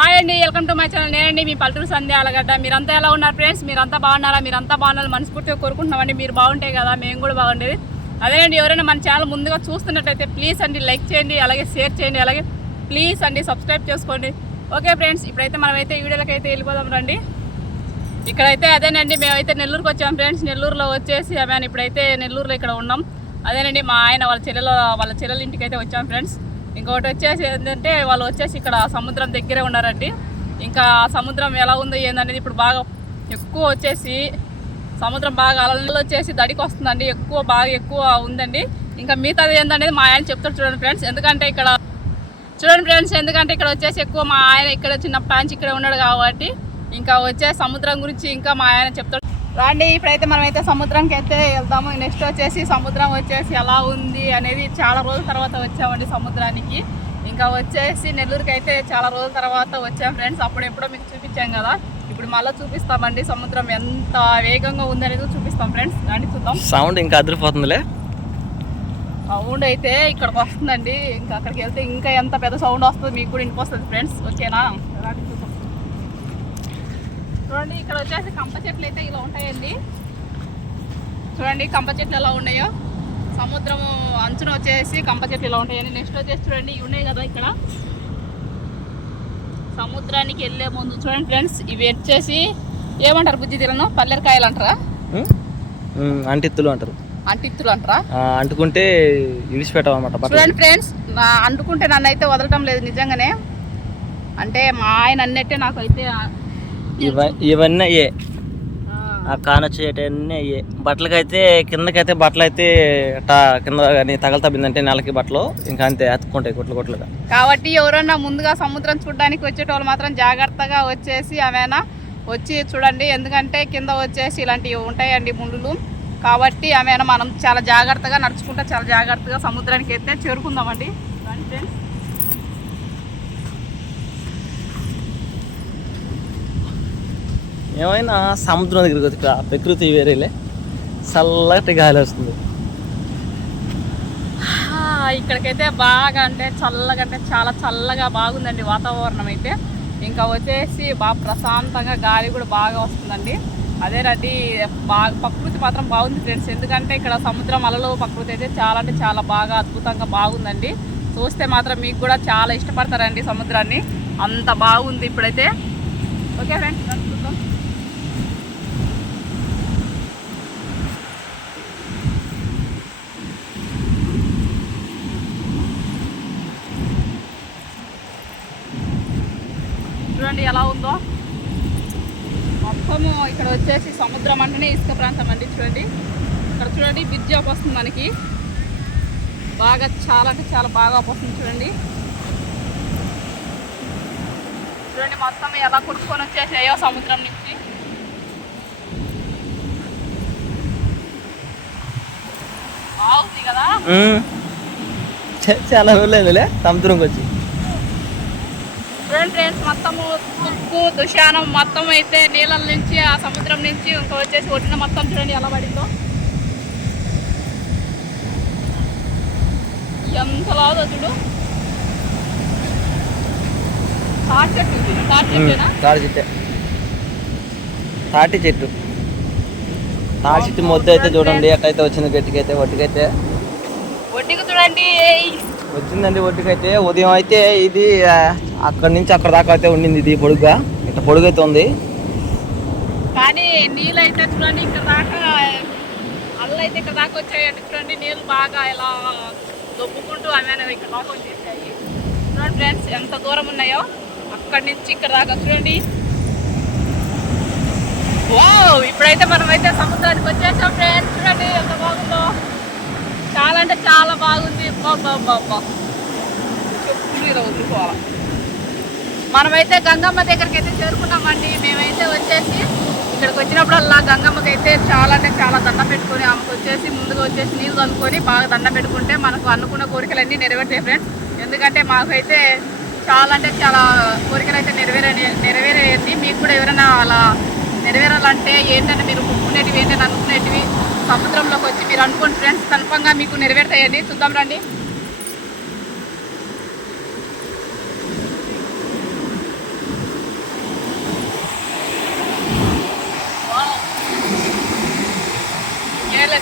Hi అండి welcome to my channel నేనండి మీ పల్లెటూరు సంధ్య అలగడ్డ మీరంతా ఎలా ఉన్నారు ఫ్రెండ్స్ మీరంతా బాగున్నారా? మీరంతా బాగున్నారు మనస్ఫూర్తిగా కోరుకుంటున్నామండి. మీరు బాగుంటే కదా మేము కూడా బాగుండేది. అదేనండి ఎవరైనా మన ఛానల్ ముందుగా చూస్తున్నట్టయితే ప్లీజ్ అండి లైక్ చేయండి అలాగే షేర్ చేయండి అలాగే ప్లీజ్ అండి సబ్స్క్రైబ్ చేసుకోండి. ఓకే ఫ్రెండ్స్ ఇప్పుడైతే మనమైతే వీడియోలకైతే వీడియోలకి అయితే వెళ్ళిపోదాం రండి. ఇక్కడైతే అదేనండి మేమైతే నెల్లూరుకి వచ్చాం ఫ్రెండ్స్ నెల్లూరులో వచ్చేసి ఆమె ఇప్పుడైతే నెల్లూరులో ఇక్కడ ఉన్నాం. అదేనండి మా ఆయన వాళ్ళ చెల్లెల వాళ్ళ చెల్లెల ఇంటికి అయితే వచ్చాం ఫ్రెండ్స్ ఇంకొకటి వచ్చేసి ఏంటంటే వాళ్ళు వచ్చేసి ఇక్కడ సముద్రం దగ్గరే ఉన్నారండి. ఇంకా సముద్రం ఎలా ఉందో ఏందనేది ఇప్పుడు బాగా ఎక్కువ వచ్చేసి సముద్రం బాగా అలలు వచ్చేసి దడికి వస్తుందండి. ఎక్కువ బాగా ఎక్కువ ఉందండి. ఇంకా మిగతాది ఏందనేది మా ఆయన చెప్తారు చూడండి ఫ్రెండ్స్. ఎందుకంటే ఇక్కడ చూడండి ఫ్రెండ్స్ ఎందుకంటే ఇక్కడ వచ్చేసి ఎక్కువ మా ఆయన ఇక్కడ చిన్న ప్యాంచ్ ఇక్కడే ఉన్నాడు కాబట్టి ఇంకా వచ్చే సముద్రం గురించి ఇంకా మా ఆయన చెప్తాడు. రండి ఇప్పుడైతే మనం అయితే సముద్రంకి అయితే వెళ్దాము. నెక్స్ట్ వచ్చేసి సముద్రం వచ్చేసి ఎలా ఉంది అనేది చాలా రోజుల తర్వాత వచ్చామండి సముద్రానికి. ఇంకా వచ్చేసి నెల్లూరుకి అయితే చాలా రోజుల తర్వాత వచ్చాం ఫ్రెండ్స్. అప్పుడు ఎప్పుడో మీకు చూపించాం కదా. ఇప్పుడు మళ్ళీ చూపిస్తామండి సముద్రం ఎంత వేగంగా ఉంది అనేది చూపిస్తాం ఫ్రెండ్స్. రండి చూద్దాం. సౌండ్ ఇంకా అదిరిపోతుందిలే. సౌండ్ అయితే ఇక్కడికి వస్తుందండి. ఇంకా అక్కడికి వెళ్తే ఇంకా ఎంత పెద్ద సౌండ్ వస్తుంది మీకు కూడా ఇంటికి వస్తుంది ఫ్రెండ్స్. ఓకేనా. చూడండి ఇక్కడ వచ్చేసి కంప చెట్లు అయితే ఇలా ఉంటాయండి. చూడండి కంప చెట్లు ఎలా ఉన్నాయో. సముద్రం అంచున వచ్చేసి కంప చెట్లు ఇలా ఉంటాయండి. నెక్స్ట్ వచ్చేసి చూడండి ఇవి ఉన్నాయి కదా ఇక్కడ. సముద్రానికి వెళ్ళే ముందు చూడండి ఫ్రెండ్స్ ఇవి వచ్చేసి ఏమంటారు బుజ్జి తీరను? పల్లెరకాయలు అంటారా? అంటిత్తులు అంటారు. అంటిత్తులు అంటారా? అంటుకుంటే ఇడిచిపెట్టాం అనమాట బట్టలు చూడండి ఫ్రెండ్స్ అంటుకుంటే నన్ను అయితే వదలటం లేదు నిజంగానే. అంటే మా ఆయన అన్నట్టే నాకు అయితే ఇవన్నీ అయ్యే. ఆ. కానొచ్చేటన్నీ అయ్యే. బట్టలకైతే కిందకైతే బట్టలు అయితే కింద కానీ తగలతబ్బిందంటే నెలకి బట్టలు ఇంకా అంతే అతుక్కుంటాయి కొట్లు కొట్లుగా కాబట్టి ఎవరన్నా ముందుగా సముద్రం చూడడానికి వచ్చేటోళ్ళు మాత్రం జాగ్రత్తగా వచ్చేసి ఆమెనా వచ్చి చూడండి. ఎందుకంటే కింద వచ్చేసి ఇలాంటివి ఉంటాయండి ముండులు కాబట్టి ఆమెన మనం చాలా జాగ్రత్తగా నడుచుకుంటా చాలా జాగ్రత్తగా సముద్రానికి అయితే చేరుకుందామండి రండి ఫ్రెండ్స్ ఏమైనా సముద్రం దగ్గరికి వచ్చి ప్రకృతి వేరేలే. చల్లటి గాలి వస్తుంది. ఇక్కడికైతే బాగా అంటే చల్లగా అంటే చాలా చల్లగా బాగుందండి వాతావరణం అయితే. ఇంకా వచ్చేసి బాగా ప్రశాంతంగా గాలి కూడా బాగా వస్తుందండి. అదే రండి బాగా ప్రకృతి మాత్రం బాగుంది ఫ్రెండ్స్. ఎందుకంటే ఇక్కడ సముద్రం అలలు ప్రకృతి అయితే చాలా అంటే చాలా బాగా అద్భుతంగా బాగుందండి. చూస్తే మాత్రం మీకు కూడా చాలా ఇష్టపడతారండి సముద్రాన్ని. అంత బాగుంది ఇప్పుడైతే. ఓకే ఫ్రెండ్స్ ఎలా ఉందో? మొత్తము ఇక్కడ వచ్చేసి సముద్రం అంటేనే ఇసుక ప్రాంతం అండి చూడండి. ఇక్కడ చూడండి బ్రిడ్జ్ వస్తుంది మనకి. బాగా చాలా అంటే చాలా బాగా వస్తుంది చూడండి. చూడండి మొత్తం ఎలా కొట్టుకొని వచ్చేసాయో సముద్రం నుంచి. బాగుంది కదా? చాలా రోజులేదులే సముద్రంకి వచ్చి చూడండి ఫ్రెండ్స్ మొత్తము తుక్కు దుశానం మొత్తం అయితే నీళ్ళ నుంచి ఆ సముద్రం నుంచి ఇంకా వచ్చేసి ఒడ్డున మొత్తం చూడండి ఎలా పడిందో. ఎంత లాదో చూడు. తాటి చెట్టు. తాటి చెట్టేనా? చెట్టే. తాటి చెట్టు. తాటి చెట్టు మొద్దు అయితే చూడండి ఎట్టయితే వచ్చింది గట్టికైతే ఒట్టికైతే. ఒడ్డుకు చూడండి. వచ్చిందండి ఒడ్డుకైతే. ఉదయం అయితే ఇది అక్కడి నుంచి అక్కడ దాకా అయితే ఉండింది ఇది పొడుగ్గా. ఇట్లా పొడుగైతే ఉంది. కానీ నీళ్ళు అయితే చూడండి ఇక్కడ దాకా అల్ల అయితే ఇక్కడ దాకా వచ్చాయండి చూడండి. నీళ్ళు బాగా ఇలా దొబ్బుకుంటూ అవి ఇక్కడ దాకా వచ్చేసాయి. చూడండి ఫ్రెండ్స్ ఎంత దూరం ఉన్నాయో. అక్కడి నుంచి ఇక్కడ దాకా చూడండి. ఓ ఇప్పుడైతే మనం అయితే సముద్రానికి వచ్చేసాం ఫ్రెండ్స్. చూడండి ఎంత బాగుందో. చాలా అంటే చాలా బాగుంది. చెప్పులు ఇలా వదులుకోవాలి? మనమైతే గంగమ్మ దగ్గరికి అయితే చేరుకున్నామండి. మేమైతే వచ్చేసి ఇక్కడికి వచ్చినప్పుడల్లా గంగమ్మకి అయితే చాలా అంటే చాలా దండం పెట్టుకొని ఆమెకు వచ్చేసి ముందుగా వచ్చేసి నీళ్ళు కనుక్కొని బాగా దండం పెట్టుకుంటే మనకు అనుకున్న కోరికలన్నీ నెరవేరుతాయి ఫ్రెండ్స్. ఎందుకంటే మాకైతే చాలా అంటే చాలా కోరికలు అయితే నెరవేరే నెరవేరేది మీకు కూడా ఎవరైనా అలా నెరవేరాలంటే ఏంటంటే మీరు అనుకునేటివి ఏంటని అనుకునేటివి సముద్రంలోకి వచ్చి మీరు అనుకోండి ఫ్రెండ్స్ కన్ఫామ్గా మీకు నెరవేర్తాయండి. చూద్దాం రండి.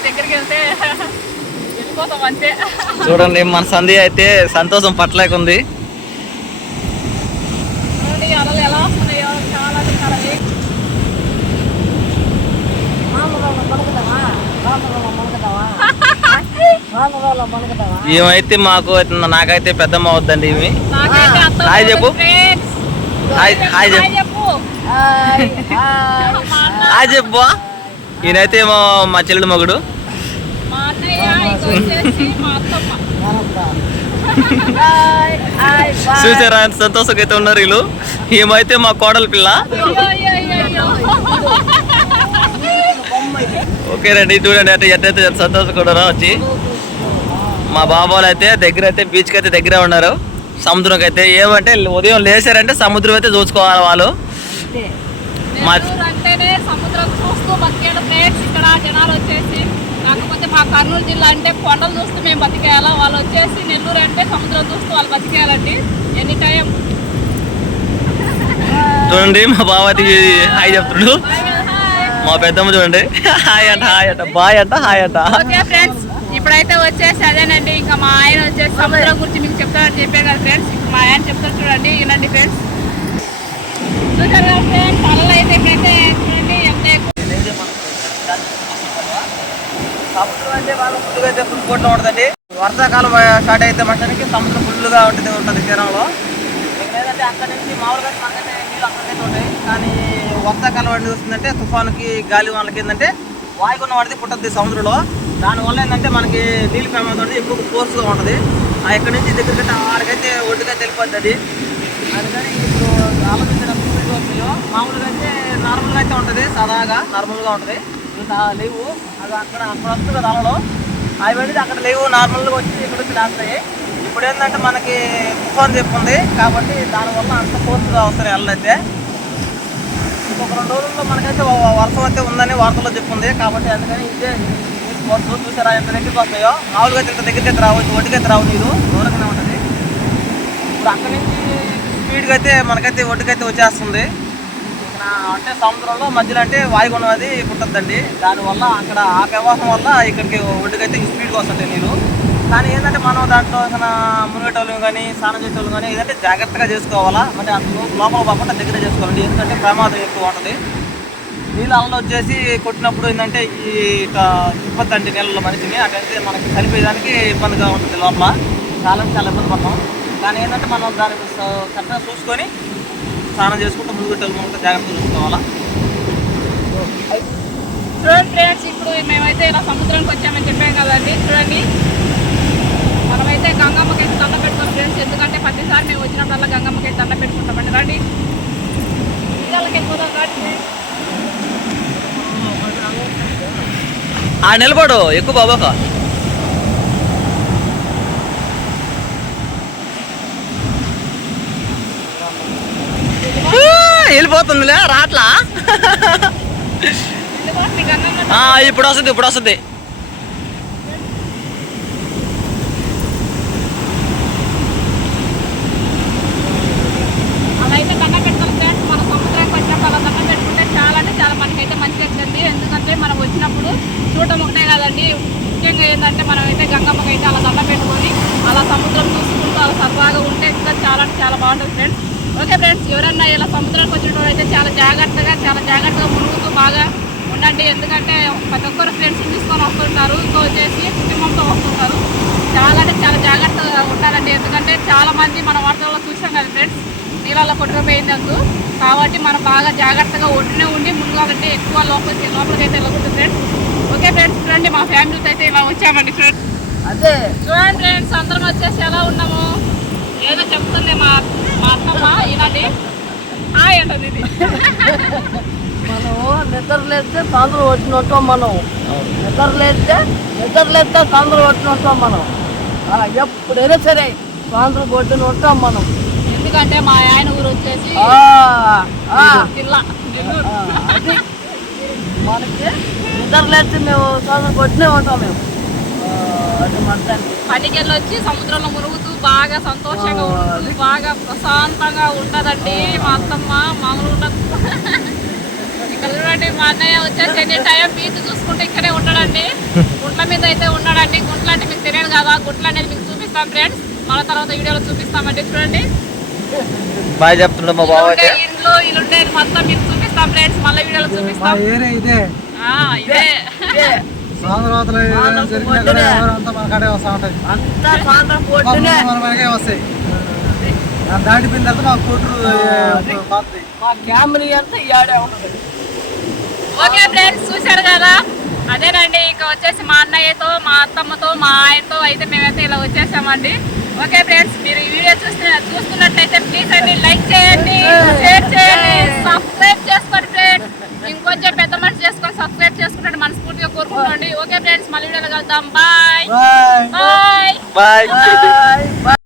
దగ్గరికి వెళ్తే వెళ్ళిపోతాం అంతే. చూడండి మన సంధి అయితే సంతోషం పట్టలేకుంది. ఏమైతే మాకు నాకైతే పెద్దమ్మ అవుద్దండి ఇవి. హాయ్ చెప్పు. హాయ్ చెప్పు. హాయ్ చెప్పు. ఈయనైతే మా మా చెల్లెడు మగుడు. చూసారా సంతోషంగా అయితే ఉన్నారు వీళ్ళు. ఏమైతే మా కోడలి పిల్ల. అయ్యో. ఓకేనండి చూడండి అంటే ఎట్టయితే ఉన్నారో వచ్చి. మా బాబాలు అయితే దగ్గర అయితే బీచ్కి అయితే దగ్గర ఉన్నారు. సముద్రంకి అయితే ఏమంటే ఉదయం లేచారంటే సముద్రం అయితే చూసుకోవాలి వాళ్ళు. మా- సముద్రం చూస్తూ బతికేడు ప్లేట్స్ ఇక్కడ జనాలు వచ్చేసి కాకపోతే మా కర్నూలు జిల్లా అంటే కొండలు చూస్తూ మేము బతికేయాలా? వాళ్ళు వచ్చేసి నెల్లూరు అంటే సముద్రం చూస్తూ వాళ్ళు బతికేయాలండి. ఎనీ టైం చూడండి మా అయితే హాయ్ చెప్తున్నాడు. మా పెద్దమ్మ చూడండి. హాయ్ అంట హాయ్ అంట బాయ్ అంట హాయ్ అంట. ఓకే ఫ్రెండ్స్ ఇప్పుడైతే వచ్చేసి అదేనండి ఇంకా మా ఆయన వచ్చేసి సముద్రం గురించి మీకు చెప్తారని చెప్పే కదా ఫ్రెండ్స్. మా ఆయన చెప్తారు చూడండి వినండి ఫ్రెండ్స్. చూసారు కదా ఫ్రెండ్స్ అలలు అయితే ఇప్పుడైతే చూడండి ఎంత ఎక్కువ. సముద్రం అంటే బాగా ఫుల్గా అయితే ఫుల్ కోట్లో ఉంటుందండి. వర్షాకాలం స్టార్ట్ అయితే మటానికి సముద్రం ఫుల్గా ఉంటుంది ఉంటుంది తీరంలో ఇంకా లేదంటే అక్కడ నుంచి మామూలుగా నీళ్ళు అక్కడికైతే ఉంటాయి కానీ వర్షాకాలం అంటే చూస్తుందంటే తుఫాన్కి గాలి వాళ్ళకి ఏంటంటే వాయుగుణం వాడితే పుట్టద్ది సముద్రంలో. దానివల్ల ఏంటంటే మనకి నీళ్ళు ఫేమ్ అవుతుంది ఎక్కువ ఫోర్స్గా ఉంటుంది. ఆ ఎక్కడి నుంచి దగ్గరికైతే ఆడికైతే ఒడ్డుకైతే వెళ్ళిపోద్ది అది. అందుకని ఇప్పుడు ఆలోచించడానికి స్పీడ్గా వస్తాయో మామూలుగా అయితే నార్మల్గా అయితే ఉంటుంది సదాగా నార్మల్గా ఉంటుంది. ఇంకా లేవు. అది అక్కడ అక్కడ వస్తుంది కదా అలలో. అవి వెళ్ళి అక్కడ లేవు నార్మల్గా వచ్చి ఇక్కడ వచ్చి లేస్తాయి ఇప్పుడు ఏంటంటే మనకి తుఫాన్ చెప్పుంది కాబట్టి దానివల్ల అంత ఫోర్స్గా వస్తాయి అల్లైతే ఇంకొక రెండు రోజుల్లో మనకైతే వర్షం అయితే ఉందని వార్తల్లో చెప్పుంది. కాబట్టి అందుకని ఇదే వర్షం చూసారా ఎంత దగ్గరికి వస్తాయో మామూలుగా అయితే ఇంత దగ్గరికి అయితే రావచ్చు ఒడ్డుకైతే రావు నీరు. దూరంగానే ఉంటుంది. ఇప్పుడు అక్కడి నుంచి స్పీడ్గా అయితే మనకైతే ఒడ్డుకైతే వచ్చేస్తుంది. అంటే సముద్రంలో మధ్యలో అంటే వాయుగుణం అది పుట్టద్దండి. దానివల్ల అక్కడ ఆ ప్రవాహం వల్ల ఇక్కడికి ఒడ్డుకైతే స్పీడ్గా వస్తుంది నీళ్ళు కానీ ఏంటంటే మనం దాంట్లో ఏదైనా మునిగేటోళ్ళు కానీ స్నానం చేసేవాళ్ళు కానీ ఏదంటే జాగ్రత్తగా చేసుకోవాలా? అంటే అందులో లోపల పోకుండా దగ్గర చేసుకోవాలండి. ఎందుకంటే ప్రమాదం ఎక్కువ ఉంటుంది. నీళ్ళు అల్లలో వచ్చేసి కొట్టినప్పుడు ఏంటంటే ఈ ఇబ్బంది అండి నీళ్ళలో మనిషిని అటైతే మనకి చనిపోయేదానికి ఇబ్బందిగా ఉంటుంది లోపల. చాలా అంటే చాలా ఇబ్బంది పడతాం. కానీ ఏంటంటే మనం దానికి కరెక్ట్గా చూసుకొని స్నానం చేసుకుంటూ మునుగొట్టలు ముందు జాగ్రత్తగా చూసుకోవాలా? చూడండి ఫ్రెండ్స్ ఇప్పుడు మేమైతే ఇలా సముద్రానికి వచ్చామని చెప్పాం కదండి. చూడండి. మనమైతే గంగమ్మకి అయితే దండ పెట్టుకోవాలి ఫ్రెండ్స్ ఎందుకంటే ప్రతిసారి మేము వచ్చినప్పుడల్లా గంగమ్మకి అయితే దండ పెట్టుకుంటామండి. రండి. ఆ నిలబడు. ఎక్కువ బాబాక. వెళ్ళిపోతుందిలే రాట్లా ఇప్పుడు వస్తుంది ఇప్పుడు వస్తుంది అలా అయితే దండం పెట్టుకోవాలి ఫ్రెండ్స్ మన సముద్రానికి వచ్చినప్పుడు అలా దండం పెట్టుకుంటే చాలా అంటే చాలా మనకైతే మంచిగా వస్తుంది ఎందుకంటే మనం వచ్చినప్పుడు చూడటం ఒకటే కాదండి. ముఖ్యంగా ఏంటంటే మనం అయితే గంగమ్మకి అయితే అలా దండ పెట్టుకొని అలా సముద్రం చూసుకుంటూ అలా సరదాగా ఉంటే ఇంకా చాలా అంటే చాలా బాగుంటుంది ఫ్రెండ్స్. ఓకే ఫ్రెండ్స్ ఎవరన్నా ఇలా సముద్రానికి వచ్చినప్పుడు అయితే చాలా జాగ్రత్తగా చాలా జాగ్రత్తగా మునుగుతూ బాగా ఉండండి. ఎందుకంటే ప్రతి ఒక్కరు ఫ్రెండ్స్ తీసుకొని వస్తుంటారు. ఇంకో వచ్చేసి కుటుంబంతో వస్తుంటారు. చాలా అంటే చాలా జాగ్రత్తగా ఉండాలండి. ఎందుకంటే చాలా మంది మన వార్తల్లో చూసాం కదా ఫ్రెండ్స్ నీళ్ళల్లో కొట్టుకుపోయింది అందు కాబట్టి మనం బాగా జాగ్రత్తగా ఒడ్డునే ఉండి ముందుగా అంటే ఎక్కువ లోపలికి లోపలికి అయితే వెళ్ళకూడదు ఫ్రెండ్స్. ఓకే ఫ్రెండ్స్ చూడండి మా ఫ్యామిలీతో అయితే ఇలా వచ్చామండి ఫ్రెండ్స్. అదే. చూడండి ఫ్రెండ్స్ అందరం వచ్చేసి ఎలా ఉన్నాము. ఏదో చెప్తుంది మా మా అత్తమ్మ ఇలాంటి హాయ్ అంటది ఇది. మనం నిద్ర లేస్తే తొందర వచ్చినట్టు మనం. నిద్ర లేస్తే నిద్ర లేస్తే తొందర వచ్చినట్టు మనం. ఎప్పుడైనా సరే తొందర కొట్టిన ఉంటాం మనం. ఎందుకంటే మా ఆయన ఊరు వచ్చేసి మనకి నిద్ర లేస్తే మేము తొందర కొట్టినే ఉంటాం మేము. ఆ, అది మొత్తానికి పనికి వెళ్ళి వచ్చి సముద్రంలో మునుగుతూ బాగా సంతోషంగా ఉంటూ బాగా ప్రశాంతంగా ఉంటదండి మా అత్తమ్మ మామూలు ఉండదు. ఇక్కడ చూడండి మా అన్నయ్య వచ్చేసి ఎన్ని టైం బీచ్ చూసుకుంటే ఇక్కడే ఉన్నాడండి గుంట్ల మీద అయితే ఉన్నాడండి గుంట్లు అంటే మీకు తెలియదు కదా గుంట్లు అనేది మీకు చూపిస్తాం ఫ్రెండ్స్. మళ్ళీ తర్వాత వీడియోలో చూపిస్తామండి చూడండి. బాగా చెప్తుండే మా ఇల్లుండే ఇండ్లు ఇల్లుండే మొత్తం మీకు చూపిస్తాం ఫ్రెండ్స్. మళ్ళీ వీడియోలో చూపిస్తాం. ఏరియా ఇదే. ఆ, ఇదే సాంద్రవతలు జరిగినా కూడా ఎవరంతా మన కాడే వస్తూ ఉంటుంది అంతా సాయంత్రం పొద్దునే మన మనకే వస్తాయి. దాన్ని దాటిపోయిన తర్వాత మా కూతురు పాతది మా ఫ్యామిలీ అంతా ఏడే ఉంటుంది ఓకే ఫ్రెండ్స్ చూశారు కదా? అదేనండి ఇక వచ్చేసి మా అన్నయ్యతో మా అత్తమ్మతో మా ఆయనతో అయితే మేమైతే ఇలా వచ్చేసామండి. ఓకే ఫ్రెండ్స్ మీరు ఈ వీడియో చూస్తే చూస్తున్నట్లయితే ప్లీజ్ అండి లైక్ చేయండి షేర్ చేయండి సబ్స్క్రైబ్ చేసుకోండి ఫ్రెండ్స్ ఇంకొంచెం పెద్ద సబ్స్క్రైబ్ చేసుకుంటే మనస్ఫూర్తిగా కోరుకుంటండి ఓకే ఫ్రెండ్స్ మళ్ళీ వీడియోలో కలుద్దాం. Bye. Bye. Bye. Bye. Bye.